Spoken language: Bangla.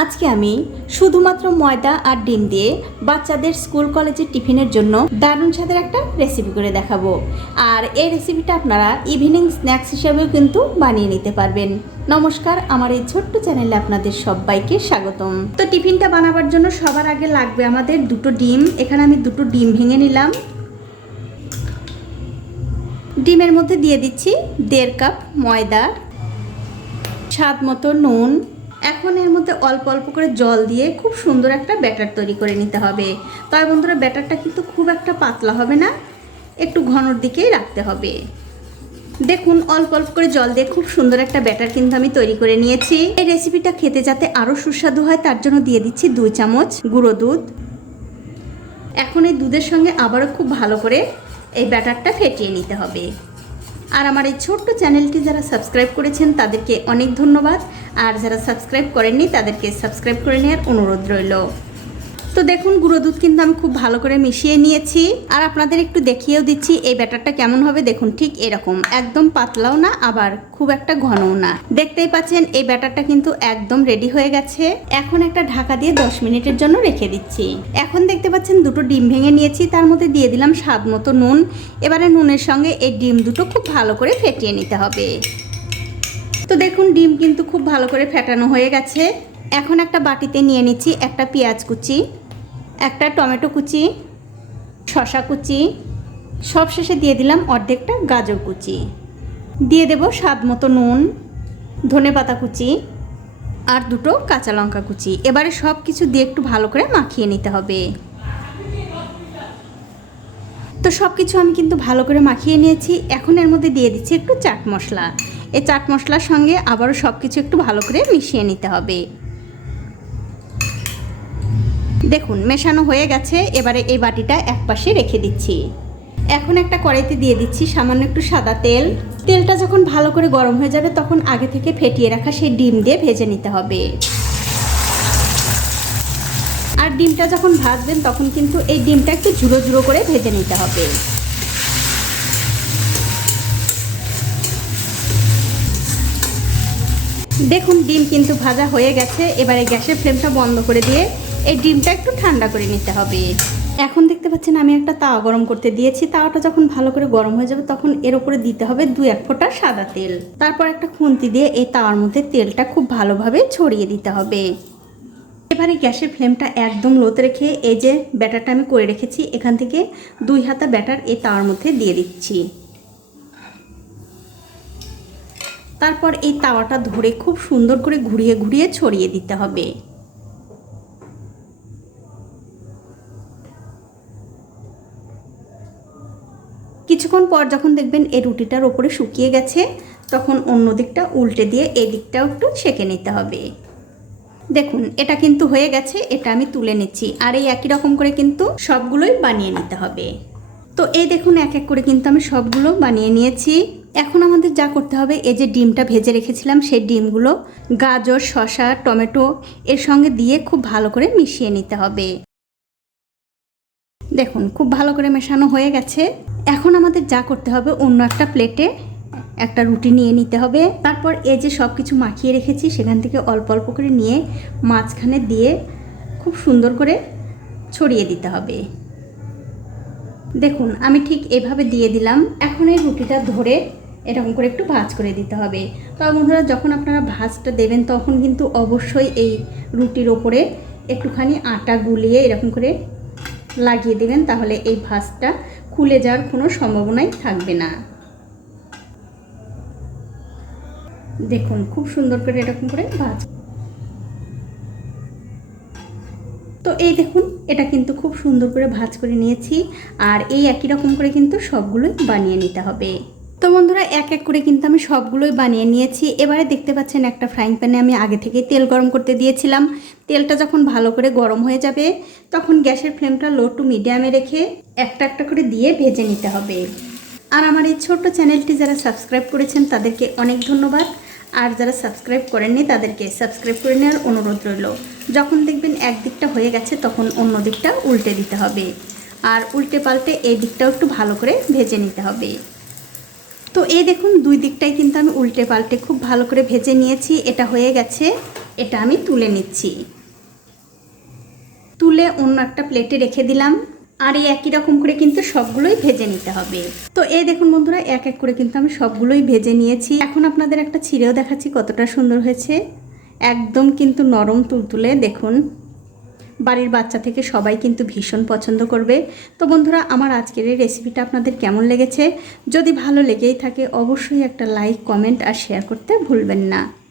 আজকে আমি শুধুমাত্র ময়দা আর ডিম দিয়ে বাচ্চাদের স্কুল কলেজের টিফিনের জন্য দারুণ স্বাদের একটা রেসিপি করে দেখাবো। আর এই রেসিপিটা আপনারা ইভিনিং স্ন্যাক্স হিসেবেও কিন্তু বানিয়ে নিতে পারবেন। নমস্কার, আমার এই ছোট্ট চ্যানেলে আপনাদের সবাইকে স্বাগতম। তো টিফিনটা বানাবার জন্য সবার আগে লাগবে আমাদের দুটো ডিম। এখানে আমি দুটো ডিম ভেঙে নিলাম। ডিমের মধ্যে দিয়ে দিচ্ছি 1.5 কাপ ময়দা, স্বাদ মতো নুন। এখন এর মধ্যে অল্প অল্প করে জল দিয়ে খুব সুন্দর একটা ব্যাটার তৈরি করে নিতে হবে। তবে বন্ধুরা, ব্যাটারটা কিন্তু খুব একটা পাতলা হবে না, একটু ঘনর দিকেই রাখতে হবে। দেখুন, অল্প অল্প করে জল দিয়ে খুব সুন্দর একটা ব্যাটার কিন্তু আমি তৈরি করে নিয়েছি। এই রেসিপিটা খেতে যাতে আরও সুস্বাদু হয় তার জন্য দিয়ে দিচ্ছি 2 চামচ গুঁড়ো দুধ। এখন এই দুধের সঙ্গে আবারও খুব ভালো করে এই ব্যাটারটা ফেটিয়ে নিতে হবে। আর আমার এই ছোট্ট চ্যানেলটি যারা সাবস্ক্রাইব করেছেন তাদেরকে অনেক ধন্যবাদ, আর যারা সাবস্ক্রাইব করেননি তাদেরকে সাবস্ক্রাইব করে নেওয়ার অনুরোধ রইল। তো দেখুন, গুঁড়ো দুধ কিন্তু আমি খুব ভালো করে মিশিয়ে নিয়েছি। আর আপনাদের একটু দেখিয়েও দিচ্ছি এই ব্যাটারটা কেমন হবে। দেখুন, ঠিক এরকম, একদম পাতলাও না আবার খুব একটা ঘনও না। দেখতেই পাচ্ছেন এই ব্যাটারটা কিন্তু একদম রেডি হয়ে গেছে। এখন একটা ঢাকা দিয়ে 10 মিনিটের জন্য রেখে দিচ্ছি। এখন দেখতে পাচ্ছেন দুটো ডিম ভেঙে নিয়েছি, তার মধ্যে দিয়ে দিলাম স্বাদ মতো নুন। এবারে নুনের সঙ্গে এই ডিম দুটো খুব ভালো করে ফেটিয়ে নিতে হবে। তো দেখুন, ডিম কিন্তু খুব ভালো করে ফেটানো হয়ে গেছে। এখন একটা বাটিতে নিয়ে নিচ্ছি একটা পেঁয়াজ কুচি, একটা টমেটো কুচি, শসা কুচি, সবশেষে দিয়ে দিলাম অর্ধেকটা গাজর কুচি। দিয়ে দেব স্বাদ মতো নুন, ধনেপাতা কুচি আর দুটো কাঁচা লঙ্কা কুচি। এবারে সব কিছু দিয়ে একটু ভালো করে মাখিয়ে নিতে হবে। তো সব কিছু আমি কিন্তু ভালো করে মাখিয়ে নিয়েছি। এখন এর মধ্যে দিয়ে দিচ্ছি একটু চাট মশলা। এই চাট মশলার সঙ্গে আবারও সব কিছু একটু ভালো করে মিশিয়ে নিতে হবে। দেখুন, মেশানো হয়ে গেছে। এবারে এই বাটিটা একপাশে রেখে দিচ্ছি। এখন একটা কড়াইতে দিয়ে দিচ্ছি সামান্য একটু সাদা তেল। তেলটা যখন ভালো করে গরম হয়ে যাবে তখন আগে থেকে ফেটিয়ে রাখা সেই ডিম দিয়ে ভেজে নিতে হবে। আর ডিমটা যখন ভাজবেন তখন কিন্তু এই ডিমটা একটু ঝুড়ো ঝুড়ো করে ভেজে নিতে হবে। দেখুন, ডিম কিন্তু ভাজা হয়ে গেছে। এবারে গ্যাসের ফ্লেমটা বন্ধ করে দিয়ে এই ডিমটা একটু ঠান্ডা করে নিতে হবে। এখন দেখতে পাচ্ছেন আমি একটা তাওয়া গরম করতে দিয়েছি। তাওয়াটা যখন ভালো করে গরম হয়ে যাবে তখন এর উপরে দিতে হবে 2-1 ফোঁটা সাদা তেল। তারপর একটা খুন্তি দিয়ে এই তাওয়ার মধ্যে তেলটা খুব ভালোভাবে ছড়িয়ে দিতে হবে। এবারে গ্যাসের ফ্লেমটা একদম লোতে রেখে এই যে ব্যাটারটা আমি করে রেখেছি এখান থেকে 2 হাতা ব্যাটার এই তাওয়ার মধ্যে দিয়ে দিচ্ছি। তারপর এই তাওয়াটা ধরে খুব সুন্দর করে ঘুরিয়ে ঘুরিয়ে ছড়িয়ে দিতে হবে। কিছুক্ষণ পর যখন দেখবেন এই রুটিটার ওপরে শুকিয়ে গেছে তখন অন্য দিকটা উল্টে দিয়ে এই দিকটাও একটু সেঁকে নিতে হবে। দেখুন, এটা কিন্তু হয়ে গেছে। এটা আমি তুলে নিচ্ছি। আর এই একই রকম করে কিন্তু সবগুলোই বানিয়ে নিতে হবে। তো এই দেখুন, এক এক করে কিন্তু আমি সবগুলো বানিয়ে নিয়েছি। এখন আমাদের যা করতে হবে, এই যে ডিমটা ভেজে রেখেছিলাম সেই ডিমগুলো গাজর, শসা, টমেটো এর সঙ্গে দিয়ে খুব ভালো করে মিশিয়ে নিতে হবে। দেখুন, খুব ভালো করে মেশানো হয়ে গেছে। এখন আমাদের যা করতে হবে, অন্য একটা প্লেটে একটা রুটি নিয়ে নিতে হবে। তারপর এই যে সব কিছু মাখিয়ে রেখেছি সেখান থেকে অল্প অল্প করে নিয়ে মাঝখানে দিয়ে খুব সুন্দর করে ছড়িয়ে দিতে হবে। দেখুন, আমি ঠিক এভাবে দিয়ে দিলাম। এখন এই রুটিটা ধরে এরকম করে একটু ভাঁজ করে দিতে হবে। তবে বন্ধুরা, যখন আপনারা ভাঁজটা দেবেন তখন কিন্তু অবশ্যই এই রুটির ওপরে একটুখানি আটা গুলিয়ে এরকম করে লাগিয়ে দেবেন, তাহলে এই ভাঁজটা খুলে যাওয়ার কোনো সম্ভাবনাই থাকবে না। দেখুন, খুব সুন্দর করে এরকম করে ভাঁজ। তো এই দেখুন, এটা কিন্তু খুব সুন্দর করে ভাঁজ করে নিয়েছি। আর এই একই রকম করে কিন্তু সবগুলোই বানিয়ে নিতে হবে। তো বন্ধুরা, এক এক করে কিন্তু আমি সবগুলোই বানিয়ে নিয়েছি। এবারে দেখতে পাচ্ছেন একটা ফ্রাইং প্যানে আমি আগে থেকে তেল গরম করতে দিয়েছিলাম। তেলটা যখন ভালো করে গরম হয়ে যাবে তখন গ্যাসের ফ্লেমটা লো টু মিডিয়ামে রেখে একটা একটা করে দিয়ে ভেজে নিতে হবে। আর আমার এই ছোট্ট চ্যানেলটি যারা সাবস্ক্রাইব করেছেন তাদেরকে অনেক ধন্যবাদ, আর যারা সাবস্ক্রাইব করেননি তাদেরকে সাবস্ক্রাইব করে নেওয়ার অনুরোধ রইল। যখন দেখবেন এক দিকটা হয়ে গেছে তখন অন্য দিকটা উল্টে দিতে হবে। আর উল্টে পাল্টে এই দিকটাও একটু ভালো করে ভেজে নিতে হবে। তো এই দেখুন, 2 দিকটাই কিন্তু আমি উল্টে পাল্টে খুব ভালো করে ভেজে নিয়েছি। এটা হয়ে গেছে। এটা আমি তুলে নিচ্ছি। তুলে অন্য একটা প্লেটে রেখে দিলাম। আর এই একই রকম করে কিন্তু সবগুলোই ভেজে নিতে হবে। তো এই দেখুন বন্ধুরা, এক এক করে কিন্তু আমি সবগুলোই ভেজে নিয়েছি। এখন আপনাদের একটা ছিঁড়েও দেখাচ্ছি কতটা সুন্দর হয়েছে। একদম কিন্তু নরম তুলতুলে। দেখুন, বাড়ির বাচ্চা থেকে সবাই কিন্তু ভীষণ পছন্দ করবে। তো বন্ধুরা, আমার আজকের এই রেসিপিটা আপনাদের কেমন লেগেছে? যদি ভালো লেগেই থাকে অবশ্যই একটা লাইক, কমেন্ট আর শেয়ার করতে ভুলবেন না।